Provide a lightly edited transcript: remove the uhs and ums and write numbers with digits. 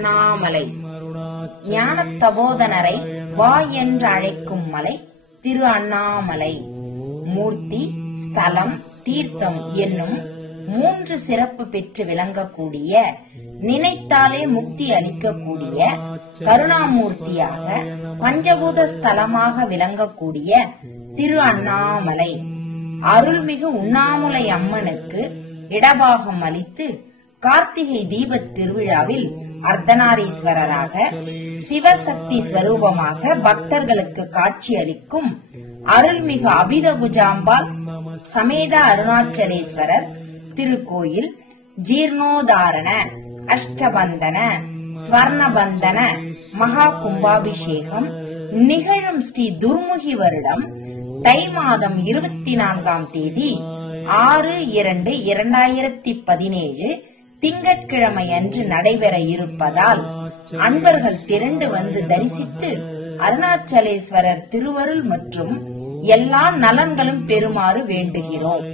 அண்ணாமலை. ஞான தபோதனரை வா என்று அழைக்கும் மலை திரு அண்ணாமலை. மூர்த்தி, ஸ்தலம், தீர்த்தம் என்னும் 3 சிறப்பு பெற்று விளங்கக்கூடிய, நினைத்தாலே முக்தி அளிக்கக்கூடிய, கருணாமூர்த்தியாக பஞ்சபூத ஸ்தலமாக விளங்கக்கூடிய திரு அண்ணாமலை. அருள்மிகு உண்ணாமுலை அம்மனுக்கு இடபாகம் அளித்து கார்த்திகை தீபத் திருவிழாவில் அர்த்தநாரீஸ்வரராக சிவசக்தி ஸ்வரூபமாக பக்தர்களுக்கு காட்சி அளிக்கும் அருள்மிகு அபிதகுஜாம்பாள் சமேத அருணாச்சலேஸ்வரர் திருக்கோயில் ஜீர்ணோதாரண, அஷ்டபந்தன, ஸ்வர்ணபந்தன மகா கும்பாபிஷேகம் நிகழும் ஸ்ரீ துர்முகி வருடம் தை மாதம் 24ஆம் தேதி 6/2/2017 திங்கட்கிழமை அன்று நடைபெற இருப்பதால் அன்பர்கள் திரண்டு வந்து தரிசித்து அருணாச்சலேஸ்வரர் திருவருள் மற்றும் எல்லா நலன்களும் பெறுமாறு வேண்டுகிறோம்.